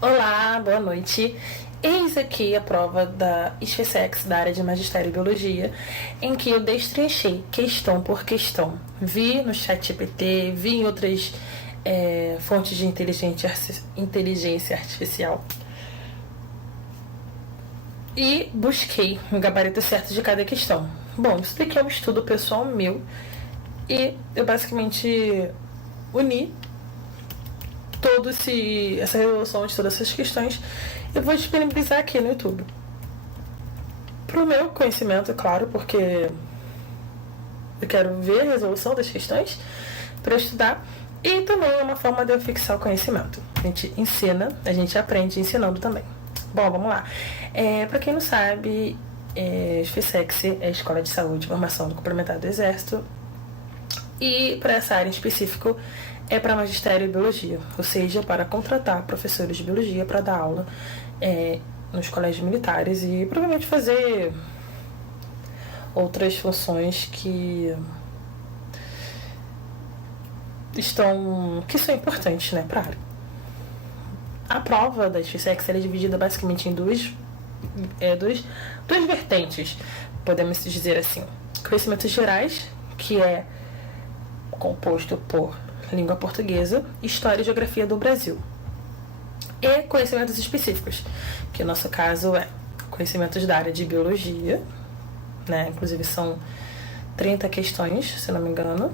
Olá, boa noite. Eis aqui a prova da SpaceX da área de Magistério e Biologia, em que eu destrinchei questão por questão. Vi no ChatGPT, vi em outras fontes de inteligência artificial e busquei o gabarito certo de cada questão. Bom, isso daqui é um estudo pessoal meu e eu basicamente uni essa resolução de todas essas questões eu vou disponibilizar aqui no YouTube. Pro meu conhecimento, é claro, porque eu quero ver a resolução das questões para estudar, e também é uma forma de eu fixar o conhecimento. A gente ensina, a gente aprende ensinando também. Bom, vamos lá. Para quem não sabe, SpaceX é a Escola de Saúde e Formação do Complementar do Exército, e para essa área em específico é para magistério e biologia, ou seja, para contratar professores de biologia para dar aula nos colégios militares e provavelmente fazer outras funções que são importantes, né, para a área. A prova da SpaceX é dividida basicamente em duas vertentes, podemos dizer assim: conhecimentos gerais, que é composto por língua portuguesa, história e geografia do Brasil, e conhecimentos específicos, que no nosso caso é conhecimentos da área de biologia, né? Inclusive são 30 questões, se não me engano,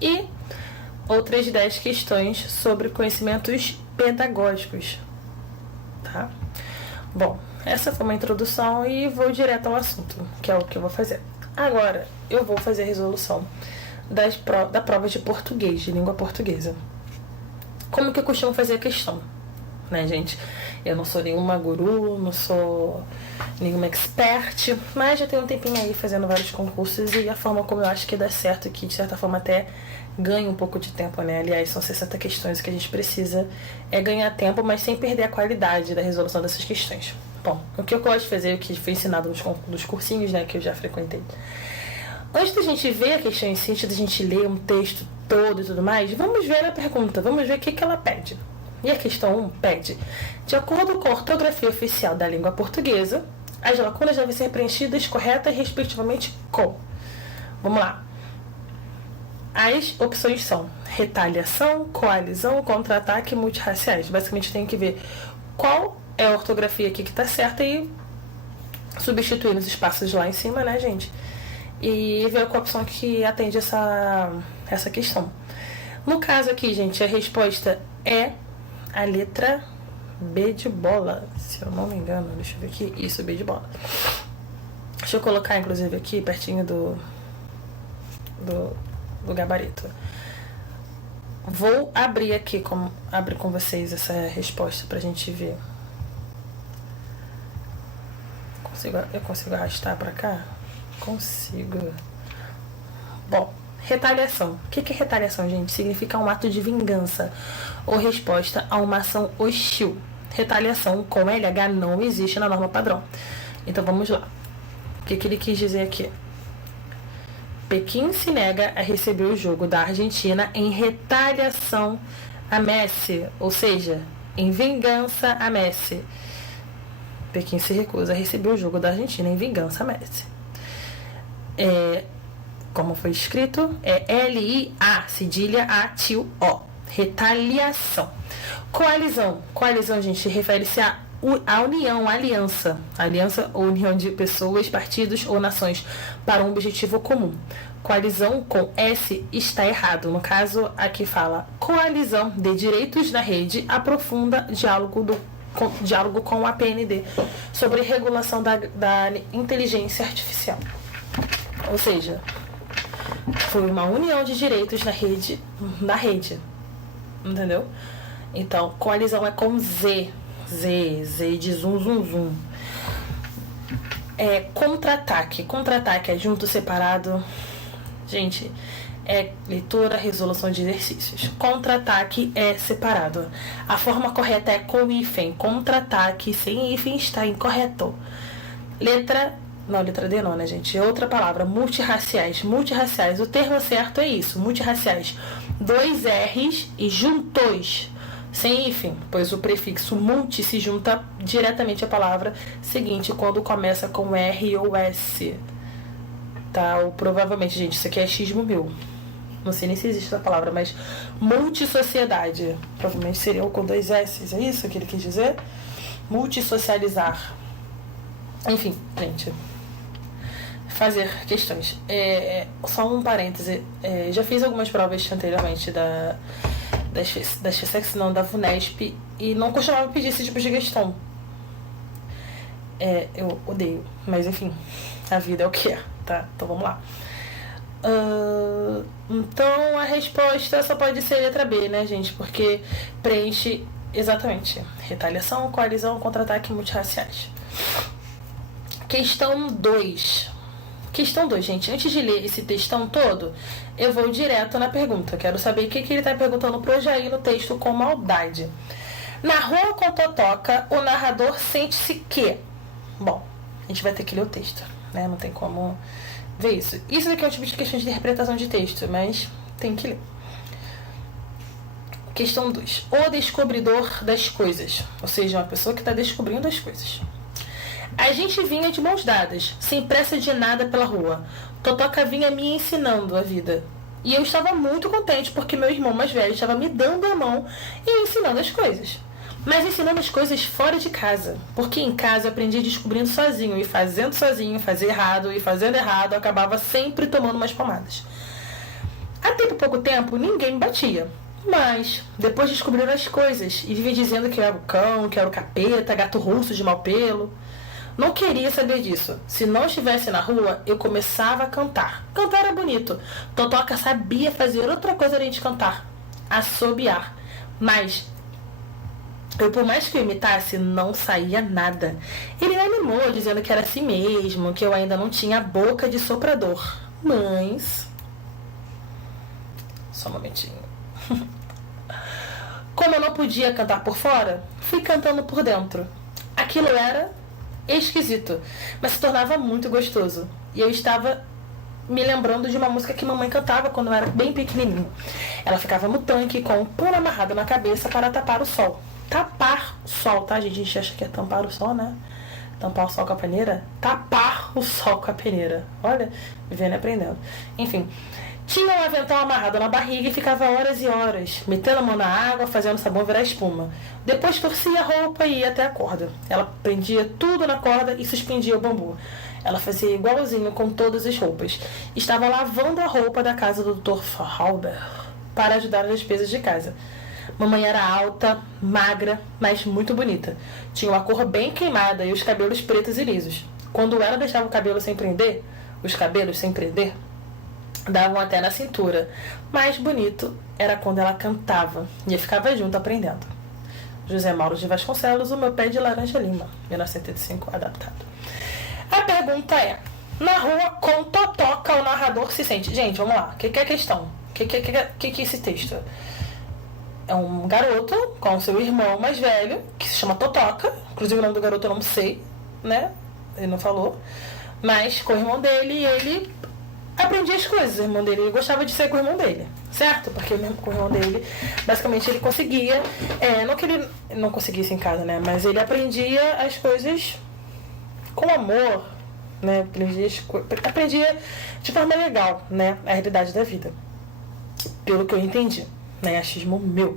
e outras 10 questões sobre conhecimentos pedagógicos, tá? Bom, essa foi uma introdução e vou direto ao assunto, que é o que eu vou fazer. Agora, eu vou fazer a resolução da prova de português, de língua portuguesa. Como que eu costumo fazer a questão, né, gente? Eu não sou nenhuma guru, não sou nenhuma expert, mas já tenho um tempinho aí fazendo vários concursos, e a forma como eu acho que dá certo, que de certa forma até ganha um pouco de tempo, né? Aliás, são 60 questões, que a gente precisa ganhar tempo, mas sem perder a qualidade da resolução dessas questões. Bom, o que eu gosto de fazer, o que foi ensinado nos cursinhos, né, que eu já frequentei. Antes da gente ver a questão em si, antes da gente ler um texto todo e tudo mais, vamos ver a pergunta, vamos ver o que ela pede. E a questão 1 pede: de acordo com a ortografia oficial da língua portuguesa, as lacunas devem ser preenchidas correta e respectivamente com. Vamos lá. As opções são retaliação, coalizão, contra-ataque e multirraciais. Basicamente tem que ver qual é a ortografia aqui que está certa e substituir nos espaços lá em cima, né, gente? E ver qual a opção que atende essa questão. No caso aqui, gente, a resposta é a letra B de bola, se eu não me engano. Deixa eu ver aqui. Isso, B de bola. Deixa eu colocar, inclusive, aqui pertinho do gabarito. Vou abrir aqui, abrir com vocês essa resposta pra gente ver. Eu consigo arrastar pra cá? Consigo. Bom, retaliação. O que é retaliação, gente? Significa um ato de vingança ou resposta a uma ação hostil. Retaliação com LH não existe na norma padrão. Então vamos lá. O que ele quis dizer aqui? Pequim se nega a receber o jogo da Argentina em retaliação a Messi, ou seja, em vingança a Messi. Pequim se recusa a receber o jogo da Argentina em vingança a Messi. Como foi escrito, é L-I-A, cedilha A-T-I-O, retaliação. Coalizão, gente, refere-se à união, aliança ou união de pessoas, partidos ou nações para um objetivo comum. Coalizão com S está errado. No caso, aqui fala coalizão de direitos na rede aprofunda diálogo com a PND sobre regulação da inteligência artificial. Ou seja, foi uma união de direitos na rede. Entendeu? Então, coalizão é com Z de zum. Contra-ataque é junto, separado. Gente, é leitura, resolução de exercícios. Contra-ataque é separado. A forma correta é com hífen. Contra-ataque sem hífen está incorreto. Letra D não, né, gente? Outra palavra, multirraciais. O termo certo é isso, multirraciais. 2 R's e juntos. sem hífen, pois o prefixo multi se junta diretamente à palavra seguinte quando começa com R ou S. Tá? Ou provavelmente, gente, isso aqui é xismo meu. Não sei nem se existe essa palavra, mas multissociedade. Provavelmente seria com 2 S, é isso que ele quis dizer? Multissocializar. Enfim, gente. Fazer questões. Só um parêntese. Já fiz algumas provas anteriormente da XSEX, não, da VUNESP, e não costumava pedir esse tipo de questão. Eu odeio, mas enfim, a vida é o que é, tá? Então vamos lá. Então a resposta só pode ser letra B, né, gente? Porque preenche exatamente retaliação, coalizão, contra-ataque multirraciais. Questão 2. Questão 2, gente. Antes de ler esse textão todo, eu vou direto na pergunta. Quero saber o que ele está perguntando pro Jair no texto com maldade. Na rua com Totoca, o narrador sente-se que... Bom, a gente vai ter que ler o texto, né? Não tem como ver isso. Isso daqui é um tipo de questão de interpretação de texto, mas tem que ler. Questão 2. O descobridor das coisas. Ou seja, uma pessoa que está descobrindo as coisas. A gente vinha de mãos dadas, sem pressa de nada pela rua. Totoca vinha me ensinando a vida. E eu estava muito contente porque meu irmão mais velho estava me dando a mão e ensinando as coisas. Mas ensinando as coisas fora de casa. Porque em casa eu aprendi descobrindo sozinho, e fazendo sozinho, fazer errado, e fazendo errado, eu acabava sempre tomando umas palmadas. Até por pouco tempo, ninguém me batia. Mas, depois descobriram as coisas e vivem dizendo que eu era o cão, que eu era o capeta, gato russo de mau pelo. Não queria saber disso. Se não estivesse na rua, eu começava a cantar. Cantar era bonito. Totoca sabia fazer outra coisa além de cantar. Assobiar. Mas, por mais que eu imitasse, não saía nada. Ele me animou, dizendo que era assim mesmo, que eu ainda não tinha boca de soprador. Mas... Só um momentinho. Como eu não podia cantar por fora, fui cantando por dentro. Aquilo era... esquisito, mas se tornava muito gostoso. E eu estava me lembrando de uma música que mamãe cantava quando eu era bem pequenininho. Ela ficava no tanque com um pano amarrado na cabeça para tapar o sol. Tapar o sol, tá, gente? A gente acha que é tampar o sol, né? Tampar o sol com a peneira? Tapar o sol com a peneira. Olha, vivendo e aprendendo. Enfim, tinha um avental amarrado na barriga e ficava horas e horas, metendo a mão na água, fazendo o sabão virar espuma. Depois torcia a roupa e ia até a corda. Ela prendia tudo na corda e suspendia o bambu. Ela fazia igualzinho com todas as roupas. Estava lavando a roupa da casa do Dr. Halber para ajudar nas despesas de casa. Mamãe era alta, magra, mas muito bonita. Tinha uma cor bem queimada e os cabelos pretos e lisos. Quando ela deixava o cabelo sem prender, os cabelos sem prender, davam até na cintura. Mais bonito era quando ela cantava e eu ficava junto aprendendo. José Mauro de Vasconcelos, O Meu Pé de Laranja Lima, 1985, adaptado. A pergunta é: na rua com Totoca o narrador se sente... Gente, vamos lá, o que é a questão? O que é esse texto? É um garoto com seu irmão mais velho, que se chama Totoca. Inclusive o nome do garoto eu não sei, né? Ele não falou. Mas com o irmão dele, e ele aprendia as coisas. O irmão dele gostava de ser com o irmão dele, certo? Porque mesmo com o irmão dele, basicamente ele conseguia... não que ele não conseguisse em casa, né? Mas ele aprendia as coisas com amor, né? Aprendia de forma legal, né? A realidade da vida. Pelo que eu entendi. Né? Achismo meu.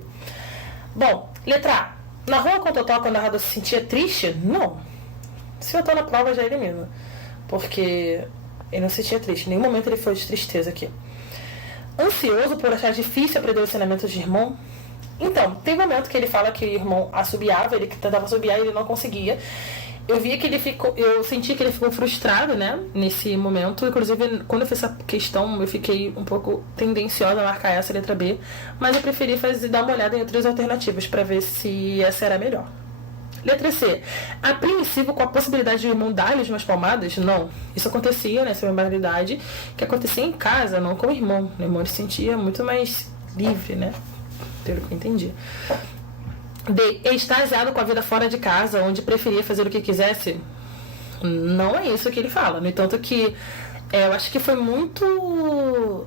Bom, letra A. Na rua com Totoca o narrador se sentia triste? Não. Se eu tô na prova, já elimino. Porque ele não se sentia triste. Em nenhum momento ele foi de tristeza aqui. Ansioso por achar difícil aprender os ensinamentos de irmão? Então, tem um momento que ele fala que o irmão assobiava, ele tentava assobiar e ele não conseguia. Eu senti que ele ficou frustrado, né, nesse momento. Inclusive, quando eu fiz essa questão, eu fiquei um pouco tendenciosa a marcar essa letra B, mas eu preferi dar uma olhada em outras alternativas para ver se essa era melhor. Letra C. Apreensivo com a possibilidade de o irmão dar-lhe umas palmadas? Não. Isso acontecia, né, essa barbaridade, que acontecia em casa, não com o irmão. O irmão se sentia muito mais livre, né, pelo que eu entendi. D. Extasiado com a vida fora de casa, onde preferia fazer o que quisesse? Não é isso que ele fala. No entanto que eu acho que foi muito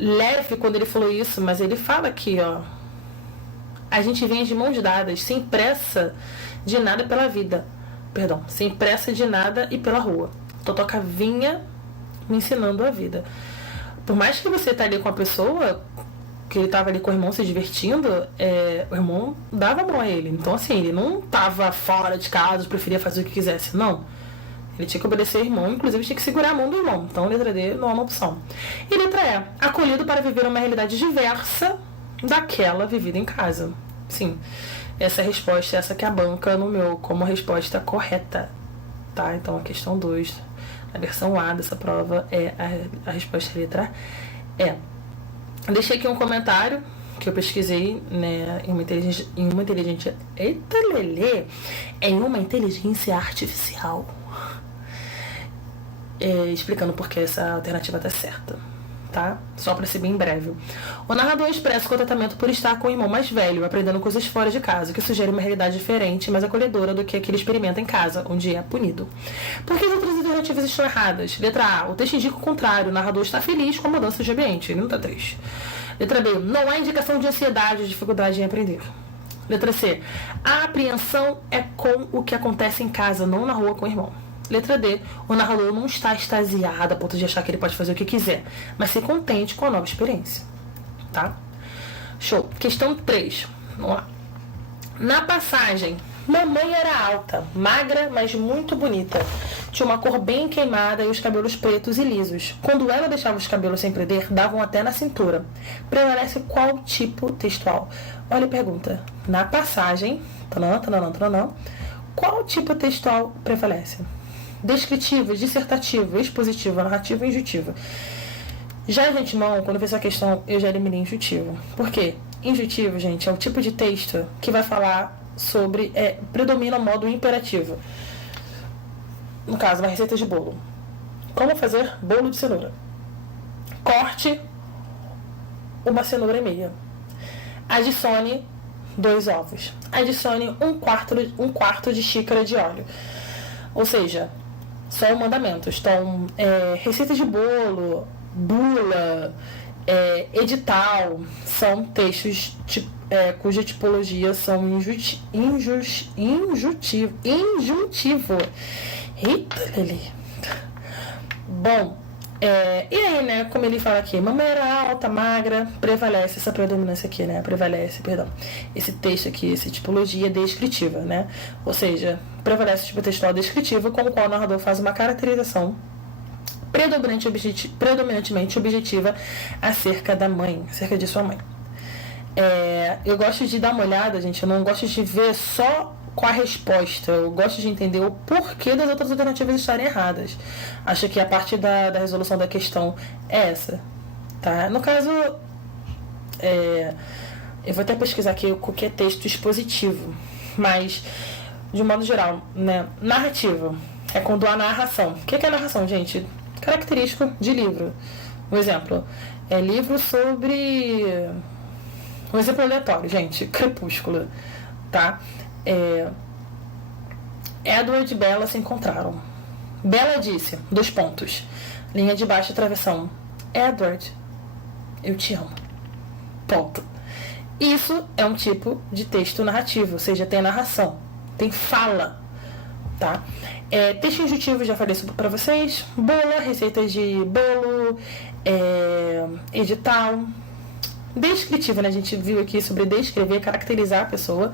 leve quando ele falou isso, mas ele fala aqui, ó. A gente vem de mãos dadas, sem pressa de nada pela vida. Perdão, sem pressa de nada e pela rua. Totoca vinha me ensinando a vida. Por mais que você tá ali com a pessoa, que ele tava ali com o irmão se divertindo, o irmão dava a mão a ele. Então, assim, ele não tava fora de casa, preferia fazer o que quisesse. Não. Ele tinha que obedecer o irmão, inclusive tinha que segurar a mão do irmão. Então, letra D não é uma opção. E letra E, acolhido para viver uma realidade diversa daquela vivida em casa. Sim, essa resposta é essa que a banca no meu como resposta correta, tá? Então a questão 2, a versão A dessa prova é a resposta letra E. Deixei aqui um comentário que eu pesquisei, né, em uma inteligência artificial, explicando por que essa alternativa tá certa. Tá? Só para ser bem breve. O narrador expressa o contentamento por estar com o irmão mais velho, aprendendo coisas fora de casa, o que sugere uma realidade diferente, mais acolhedora do que a que ele experimenta em casa, onde é punido. Por que as outras alternativas estão erradas? Letra A. O texto indica o contrário. O narrador está feliz com a mudança de ambiente. Ele não está triste. Letra B. Não há indicação de ansiedade ou dificuldade em aprender. Letra C. A apreensão é com o que acontece em casa, não na rua com o irmão. Letra D. O narrador não está extasiado a ponto de achar que ele pode fazer o que quiser, mas ser contente com a nova experiência. Tá? Show. Questão 3. Vamos lá. Na passagem, mamãe era alta, magra, mas muito bonita. Tinha uma cor bem queimada e os cabelos pretos e lisos. Quando ela deixava os cabelos sem prender, davam até na cintura. Prevalece qual tipo textual? Olha a pergunta. Na passagem, qual tipo textual prevalece? Descritivo, dissertativo, expositivo, narrativo e injutivo. Já de antemão, quando eu fiz essa questão, eu já eliminei injutivo. Por quê? Injutivo, gente, é o tipo de texto que vai falar sobre... predomina o modo imperativo. No caso, uma receita de bolo. Como fazer bolo de cenoura? Corte uma cenoura e meia. Adicione 2 ovos. Adicione um quarto de xícara de óleo. Ou seja, são mandamentos. Então, receita de bolo, bula, edital, são textos cuja tipologia são injuntivo. Eita, Lili. Bom, e aí, né, como ele fala aqui, mamãe era alta, magra, prevalece essa predominância aqui, né, esse texto aqui, essa tipologia descritiva, né, ou seja, prevalece o tipo textual descritivo com o qual o narrador faz uma caracterização predominantemente objetiva acerca da mãe, acerca de sua mãe. Eu gosto de dar uma olhada, gente, eu não gosto de ver só com a resposta, eu gosto de entender o porquê das outras alternativas estarem erradas. Acho que a parte da resolução da questão é essa, tá? No caso, eu vou até pesquisar aqui o que é texto expositivo, mas de um modo geral, né? Narrativa é quando há narração. O que é narração, gente? Característico de livro. Um exemplo, livro sobre... Um exemplo aleatório, gente, Crepúsculo, tá? Edward e Bella se encontraram. Bella disse, 2 pontos, linha de baixo, travessão, Edward, eu te amo. Ponto. Isso é um tipo de texto narrativo, ou seja, tem narração, tem fala, tá? Texto injuntivo, já falei sobre pra vocês. Bula, receitas de bolo, edital. Descritivo, né? A gente viu aqui sobre descrever, caracterizar a pessoa,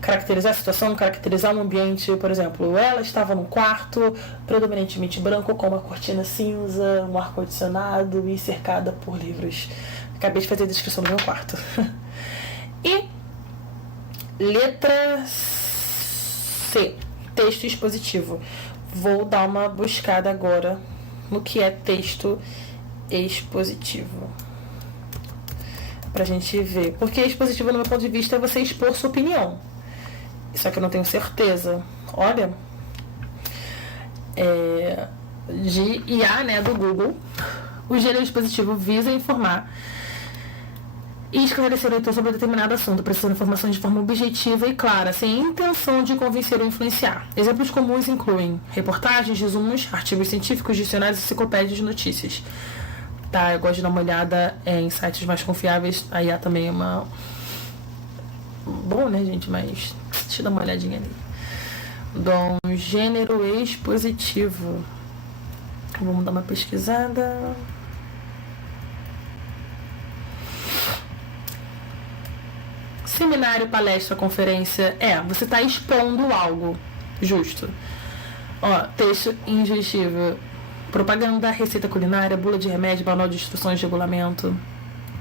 caracterizar a situação, caracterizar um ambiente. Por exemplo, ela estava num quarto predominantemente branco com uma cortina cinza, um ar-condicionado e cercada por livros. Acabei de fazer a descrição do meu quarto. E letra C, texto expositivo. Vou dar uma buscada agora no que é texto expositivo, pra gente ver. Porque expositivo, no meu ponto de vista, é você expor sua opinião. Só que eu não tenho certeza. Olha, de IA, né, do Google, o gênero expositivo visa informar e esclarecer o leitor sobre um determinado assunto, precisando informações de forma objetiva e clara, sem intenção de convencer ou influenciar. Exemplos comuns incluem reportagens, resumos, artigos científicos, dicionários, enciclopédias de notícias. tá? Eu gosto de dar uma olhada em sites mais confiáveis. A IA também é uma... Bom, né, gente? Mas deixa eu dar uma olhadinha ali. Dom, gênero expositivo. Vamos dar uma pesquisada. Seminário, palestra, conferência. Você está expondo algo. Justo. Ó, texto ingestivo. Propaganda, receita culinária, bula de remédio, manual de instruções de regulamento.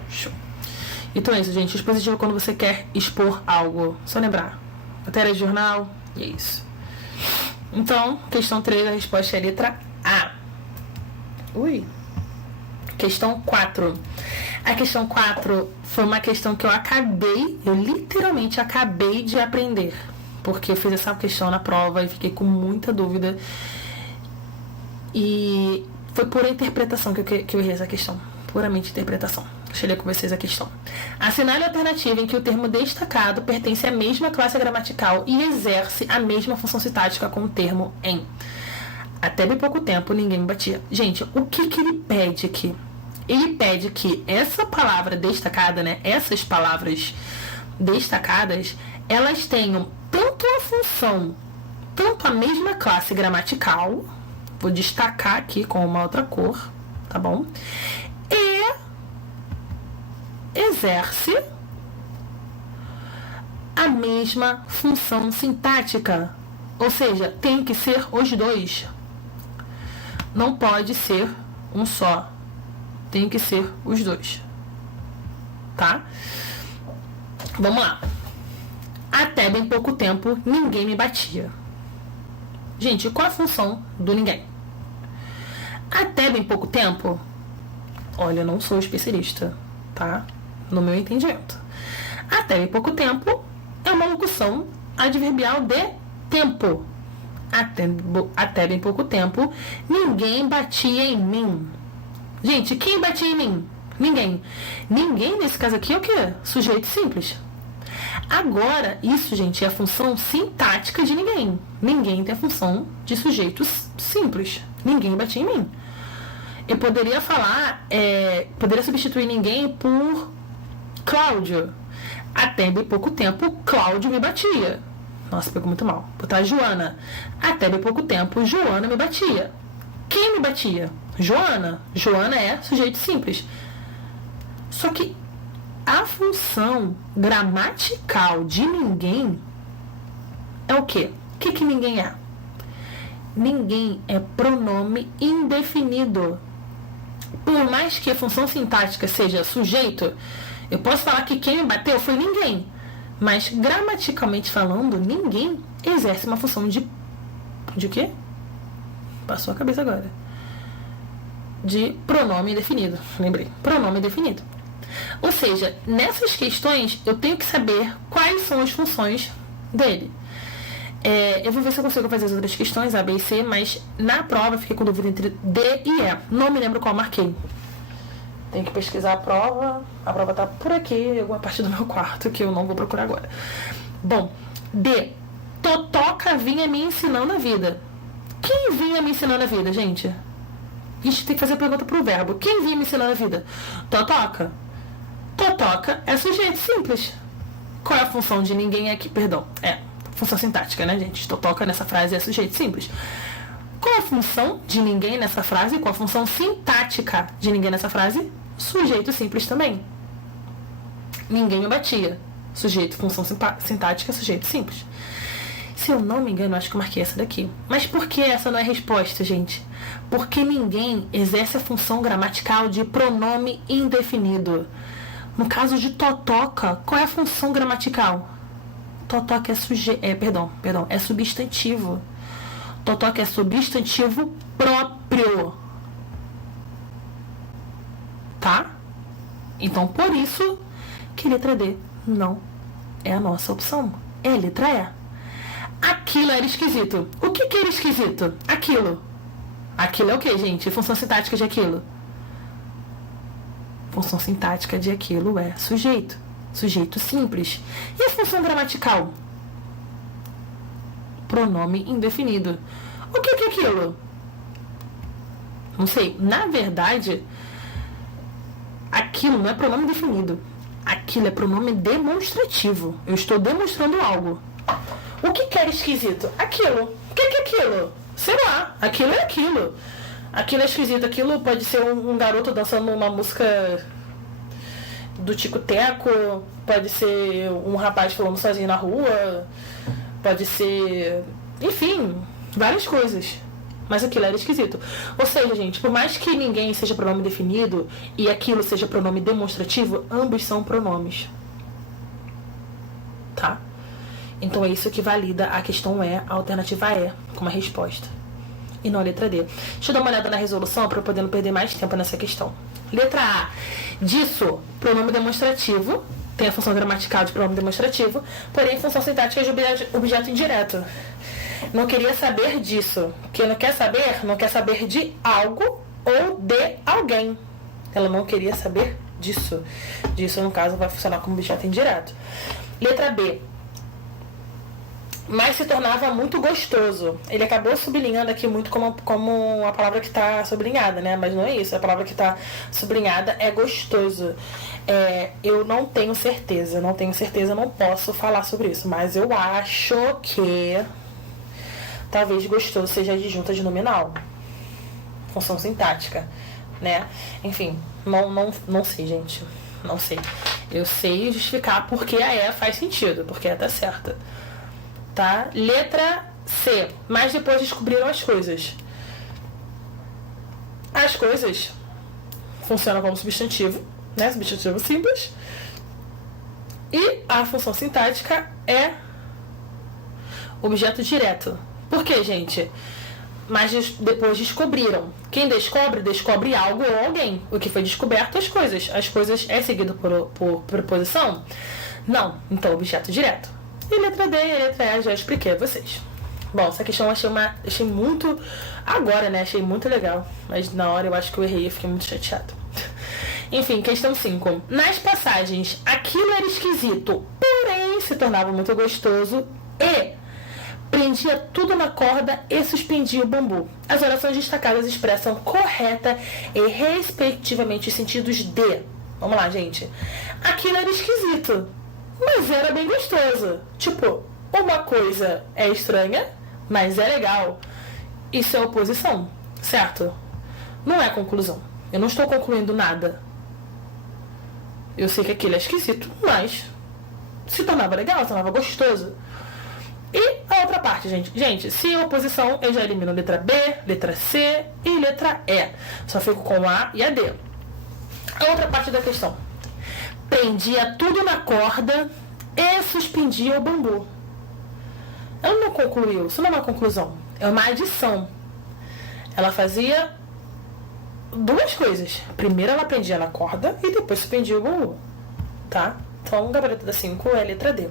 Show. Então é isso, gente. Expositivo é quando você quer expor algo. Só lembrar. Matéria de jornal. E é isso. Então, questão 3, a resposta é a letra A. Questão 4. A questão 4 foi uma questão que eu literalmente acabei de aprender. Porque eu fiz essa questão na prova e fiquei com muita dúvida. E foi pura interpretação que eu errei essa questão. Puramente interpretação. Deixa eu ler com vocês a questão. Assinale a alternativa em que o termo destacado pertence à mesma classe gramatical e exerce a mesma função sintática com o termo em. Até bem pouco tempo ninguém me batia. Gente, o que ele pede aqui? Ele pede que essa palavra destacada, né? Essas palavras destacadas, elas tenham tanto a função, tanto a mesma classe gramatical. Vou destacar aqui com uma outra cor, tá bom? E exerce a mesma função sintática. Ou seja, tem que ser os dois. Não pode ser um só. Tem que ser os dois. Tá? Vamos lá. Até bem pouco tempo, ninguém me batia. Gente, qual a função do ninguém? Até bem pouco tempo, olha, eu não sou especialista, tá? No meu entendimento. Até bem pouco tempo é uma locução adverbial de tempo. Até bem pouco tempo, ninguém batia em mim. Gente, quem batia em mim? Ninguém. Ninguém, nesse caso aqui, é o quê? Sujeito simples. Agora, isso, gente, é a função sintática de ninguém. Ninguém tem a função de sujeito simples. Ninguém batia em mim. Eu poderia falar, poderia substituir ninguém por Cláudio. Até bem pouco tempo, Cláudio me batia. Nossa, pegou muito mal. Botar Joana. Até bem pouco tempo, Joana me batia. Quem me batia? Joana. Joana é sujeito simples. Só que a função gramatical de ninguém é o quê? O que ninguém é? Ninguém é pronome indefinido. Por mais que a função sintática seja sujeito, eu posso falar que quem me bateu foi ninguém. Mas, gramaticalmente falando, ninguém exerce uma função de quê? Passou a cabeça agora. De pronome indefinido. Lembrei. Pronome indefinido. Ou seja, nessas questões, eu tenho que saber quais são as funções dele. Eu vou ver se eu consigo fazer as outras questões, A, B e C, mas na prova eu fiquei com dúvida entre D e E. Não me lembro qual marquei. Tenho que pesquisar a prova. A prova tá por aqui, em alguma parte do meu quarto, que eu não vou procurar agora. Bom, D. Totoca vinha me ensinando a vida. Quem vinha me ensinando a vida, gente? A gente tem que fazer a pergunta pro verbo. Quem vinha me ensinando a vida? Totoca. Totoca é sujeito simples. Qual é a função de ninguém aqui? Perdão, função sintática, né, gente? Totoca nessa frase é sujeito simples. Qual a função de ninguém nessa frase? Qual a função sintática de ninguém nessa frase? Sujeito simples também. Ninguém me batia. Sujeito, função sintática, sujeito simples. Se eu não me engano, acho que eu marquei essa daqui. Mas por que essa não é resposta, gente? Porque ninguém exerce a função gramatical de pronome indefinido. No caso de totoca, qual é a função gramatical? Totoca é substantivo. Totoca é substantivo próprio. Tá? Então, por isso que letra D não é a nossa opção. É a letra E. Aquilo era esquisito. O que era esquisito? Aquilo. Aquilo é o que, gente? Função sintática de aquilo. Função sintática de aquilo é sujeito. Sujeito simples. E a função gramatical? Pronome indefinido. O que é aquilo? Não sei. Na verdade, Aquilo não é pronome definido. Aquilo é pronome demonstrativo. Eu estou demonstrando algo. O que é esquisito? Aquilo. O que é aquilo? Sei lá. Aquilo é aquilo. Aquilo é esquisito. Aquilo pode ser um garoto dançando uma música do tico-teco. Pode ser um rapaz falando sozinho na rua. Pode ser... Enfim, várias coisas. Mas aquilo era esquisito. Ou seja, gente, por mais que ninguém seja pronome definido e aquilo seja pronome demonstrativo, ambos são pronomes. Tá? Então é isso que valida a questão E, a alternativa E, como a resposta. E não a letra D. Deixa eu dar uma olhada na resolução para eu poder não perder mais tempo nessa questão. Letra A. Disso, pronome demonstrativo. Tem a função gramatical de pronome demonstrativo, porém a função sintática é de objeto indireto. Não queria saber disso. Quem não quer saber de algo ou de alguém. Ela não queria saber disso. Disso, no caso, vai funcionar como objeto indireto. Letra B. Mas se tornava muito gostoso. Ele acabou sublinhando aqui muito como a palavra que está sublinhada, né? Mas não é isso. A palavra que está sublinhada é gostoso. Eu não tenho certeza. Não posso falar sobre isso. Mas eu acho que... talvez gostoso seja adjunta de nominal. Função sintática, né? Enfim, não sei, gente. Não sei. Eu sei justificar porque a E faz sentido, porque a E tá certa. Tá? Letra C. Mas depois descobriram as coisas. As coisas funcionam como substantivo, né? Substantivo simples. E a função sintática é objeto direto. Por quê, gente? Mas depois descobriram. Quem descobre algo ou alguém. O que foi descoberto, as coisas. As coisas é seguido por preposição? Não. Então, objeto direto. E letra D e letra E já expliquei a vocês. Bom, essa questão eu achei muito... Agora, né? Achei muito legal. Mas na hora eu acho que eu errei e fiquei muito chateado. Enfim, questão 5. Nas passagens, aquilo era esquisito, porém se tornava muito gostoso e... prendia tudo na corda e suspendia o bambu. As orações destacadas expressam correta e respectivamente os sentidos de... Vamos lá, gente. Aquilo era esquisito, mas era bem gostoso. Tipo, uma coisa é estranha, mas é legal. Isso é oposição, certo? Não é conclusão. Eu não estou concluindo nada. Eu sei que aquilo é esquisito, mas se tornava legal, se tornava gostoso. E a outra parte, gente. Gente, se oposição, eu já elimino letra B, letra C e letra E. Só fico com A e a D. A outra parte da questão. Prendia tudo na corda e suspendia o bambu. Ela não concluiu. Isso não é uma conclusão. É uma adição. Ela fazia duas coisas. Primeiro ela prendia na corda e depois suspendia o bambu. Tá? Então, o gabarito da 5 é a letra D.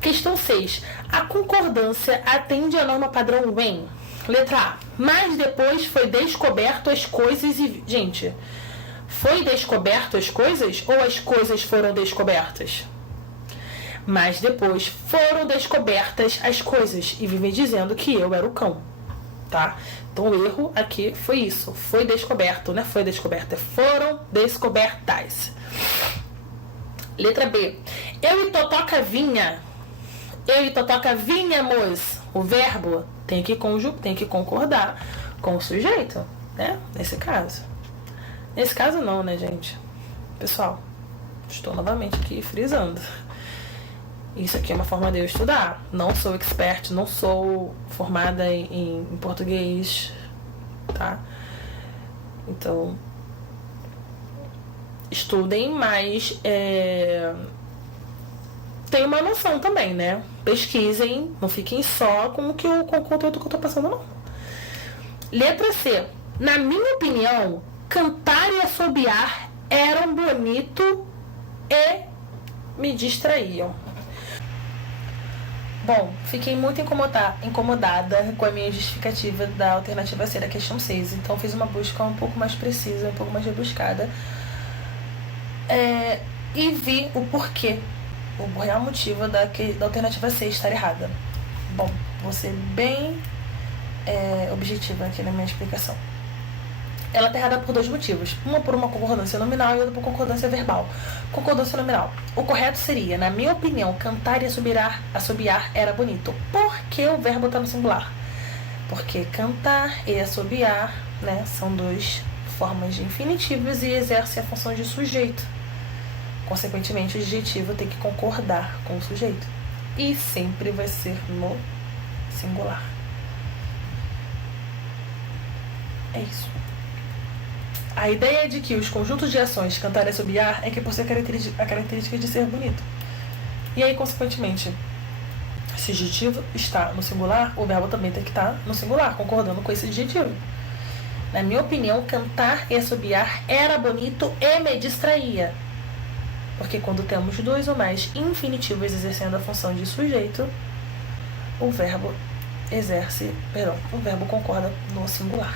Questão 6. A concordância atende à norma padrão When? Letra A. Mas depois foi descoberto as coisas e... Gente, foi descoberto as coisas ou as coisas foram descobertas? Mas depois foram descobertas as coisas e vivem dizendo que eu era o cão. Tá? Então o erro aqui foi isso. Foi descoberto, né? Foi descoberta. Foram descobertas. Letra B. Eu e Totoca vinha... Eu e Totoca vinhamos. O verbo tem que concordar com o sujeito, né? Nesse caso. Nesse caso não, né, gente? Pessoal, estou novamente aqui frisando. Isso aqui é uma forma de eu estudar. Não sou expert, não sou formada em português, tá? Então, estudem, mas tem uma noção também, né? Pesquisem, não fiquem só com o conteúdo que eu tô passando, não. Letra C. Na minha opinião, cantar e assobiar eram bonito e me distraíam. Bom, fiquei muito incomodada com a minha justificativa da alternativa C da questão 6. Então fiz uma busca um pouco mais precisa, um pouco mais rebuscada. E vi o porquê, o real motivo da alternativa C estar errada. Bom, vou ser bem objetiva aqui na minha explicação. ela está errada por dois motivos. Uma por uma concordância nominal e outra por concordância verbal. Concordância nominal. O correto seria, na minha opinião, cantar e assobiar era bonito. Por que o verbo está no singular? Porque cantar e assobiar, né, são duas formas de infinitivos e exercem a função de sujeito. Consequentemente, o adjetivo tem que concordar com o sujeito. E sempre vai ser no singular. É isso. A ideia de que os conjuntos de ações cantar e assobiar é que possui a característica de ser bonito. E aí, consequentemente, se o adjetivo está no singular, o verbo também tem que estar no singular, concordando com esse adjetivo. Na minha opinião, cantar e assobiar era bonito e me distraía. Porque quando temos dois ou mais infinitivos exercendo a função de sujeito, o verbo concorda no singular.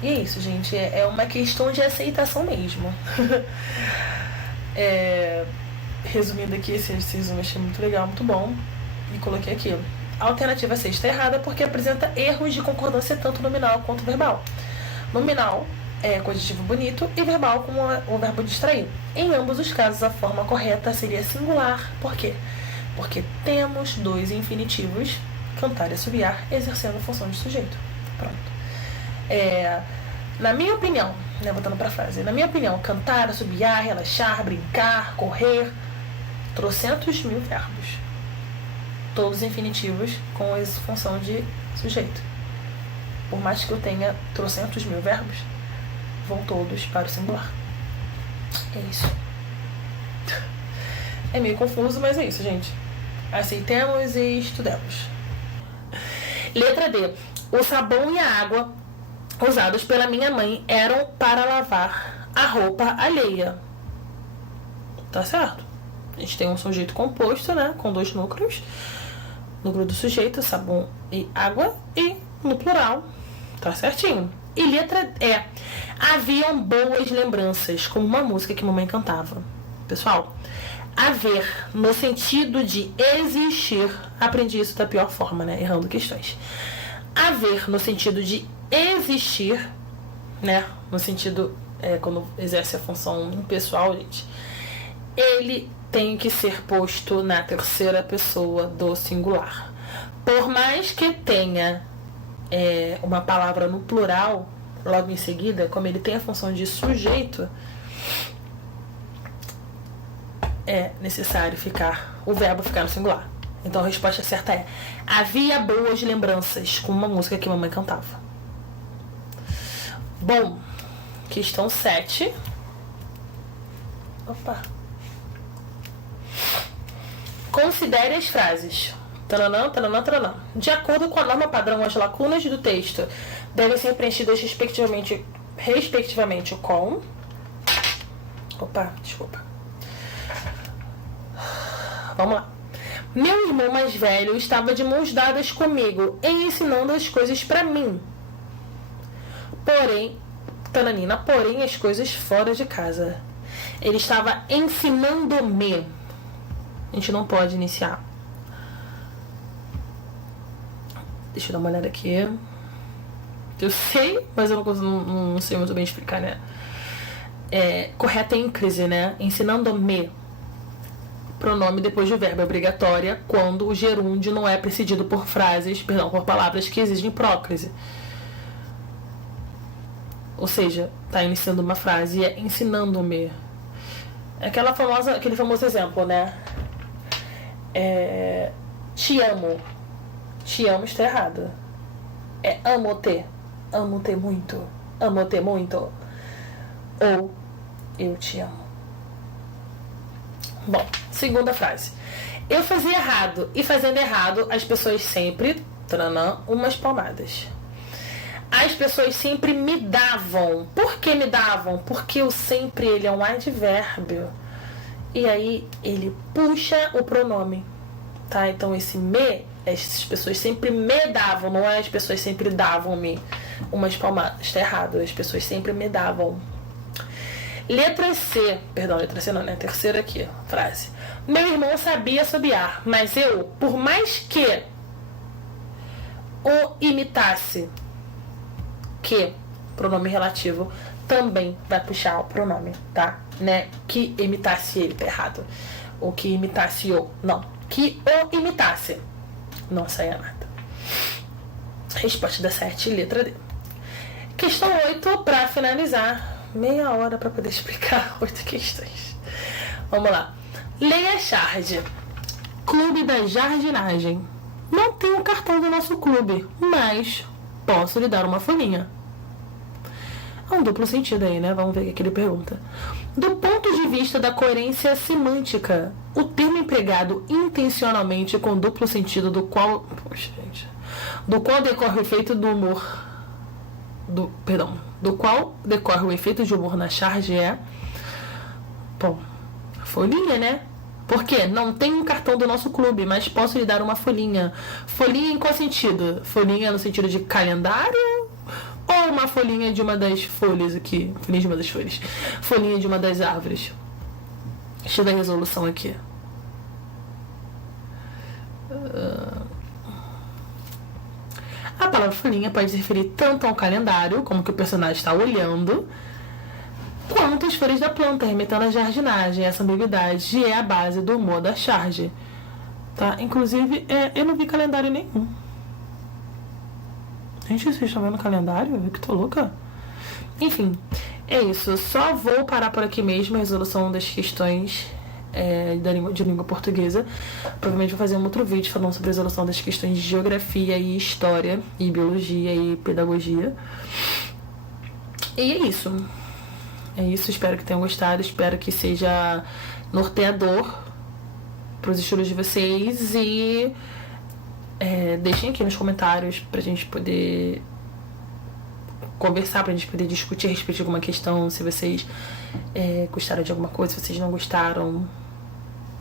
E é isso, gente. É uma questão de aceitação mesmo. Resumindo aqui, esse resumo eu achei muito legal, muito bom. E coloquei aquilo. A alternativa C está errada porque apresenta erros de concordância tanto nominal quanto verbal. Nominal é com o adjetivo bonito e verbal com o verbo distrair. Em ambos os casos, a forma correta seria singular. Por quê? Porque temos dois infinitivos, cantar e assobiar, exercendo a função de sujeito. Pronto. Na minha opinião, né, voltando para a frase, na minha opinião, cantar, assobiar, relaxar, brincar, correr, trocentos mil verbos. Todos infinitivos com a função de sujeito. Por mais que eu tenha trocentos mil verbos, vão todos para o singular. É isso. É meio confuso, mas é isso, gente. Aceitemos e estudemos. Letra D. O sabão e a água usados pela minha mãe eram para lavar a roupa alheia. Tá certo? A gente tem um sujeito composto, né? Com dois núcleos. Núcleo do sujeito, sabão e água. E no plural. Tá certinho. E letra E. Haviam boas lembranças, como uma música que mamãe cantava. Pessoal, haver no sentido de existir. Aprendi isso da pior forma, né? Errando questões. Haver no sentido de existir, né? No sentido, quando exerce a função impessoal, gente, ele tem que ser posto na terceira pessoa do singular. Por mais que tenha uma palavra no plural, logo em seguida, como ele tem a função de sujeito, é necessário o verbo ficar no singular. Então a resposta certa é: havia boas lembranças, com uma música que mamãe cantava. Bom, questão 7. Opa. Considere as frases. Taranã, taranã, taranã. De acordo com a norma padrão, as lacunas do texto devem ser preenchidas respectivamente com... Opa, desculpa. Vamos lá. Meu irmão mais velho estava de mãos dadas comigo, ensinando as coisas pra mim. Porém, tananina, porém as coisas fora de casa. Ele estava ensinando-me. A gente não pode iniciar. Deixa eu dar uma olhada aqui. Eu sei, mas eu não sei muito bem explicar, né? Correta ênclise, né? Ensinando-me. Pronome depois do verbo é obrigatória quando o gerúndio não é precedido por por palavras que exigem próclise. Ou seja, tá iniciando uma frase e é ensinando-me. Aquele famoso exemplo, né? Te amo. Te amo está errado. Amo-te. Amo-te muito. Amo-te muito. Ou eu te amo. Bom, segunda frase. Eu fazia errado. E fazendo errado, as pessoas sempre... Taranã, umas palmadas. As pessoas sempre me davam. Por que me davam? Porque o sempre, ele é um advérbio. E aí, ele puxa o pronome. Tá? Então, esse me, as pessoas sempre me davam. Não é as pessoas sempre davam-me umas palmadas. Está errado. As pessoas sempre me davam. Letra C. Perdão, letra C não, né? Terceira aqui, frase. Meu irmão sabia assobiar, mas eu, por mais que o imitasse, que pronome relativo também vai puxar o pronome, tá? Né? Que imitasse ele, tá errado. Ou que imitasse o. Não. Que o imitasse. Não saia nada. Resposta da 7, letra D. Questão 8, pra finalizar. Meia hora pra poder explicar 8 questões. Vamos lá. Leia Charge. Clube da Jardinagem. Não tenho cartão do nosso clube, mas posso lhe dar uma folhinha. Há um duplo sentido aí, né? Vamos ver o que ele pergunta. Do ponto de vista da coerência semântica, o termo empregado intencionalmente com duplo sentido do qual... Poxa, gente. Do qual decorre o efeito do humor... Do qual decorre o efeito de humor na charge é... Bom, folhinha, né? Porque não tem um cartão do nosso clube, mas posso lhe dar uma folhinha. Folhinha em qual sentido? Folhinha no sentido de calendário? Ou uma folhinha de uma das folhas aqui? Folhinha de uma das folhas. Folhinha de uma das árvores. Deixa eu dar a resolução aqui. A palavra folhinha pode se referir tanto ao calendário, como que o personagem está olhando, quanto as folhas da planta, remetendo à jardinagem. Essa ambiguidade é a base do humor da charge. Tá? Inclusive, eu não vi calendário nenhum. Gente, vocês estão vendo calendário? Eu que tô louca. Enfim, é isso. Só vou parar por aqui mesmo a resolução das questões de língua portuguesa. Provavelmente vou fazer um outro vídeo falando sobre a resolução das questões de geografia e história, e biologia e pedagogia. E é isso. É isso, espero que tenham gostado, espero que seja norteador para os estudos de vocês e deixem aqui nos comentários pra gente poder conversar, pra gente poder discutir a respeito de alguma questão, se vocês gostaram de alguma coisa, se vocês não gostaram,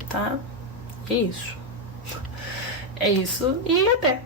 tá? É isso. É isso e até!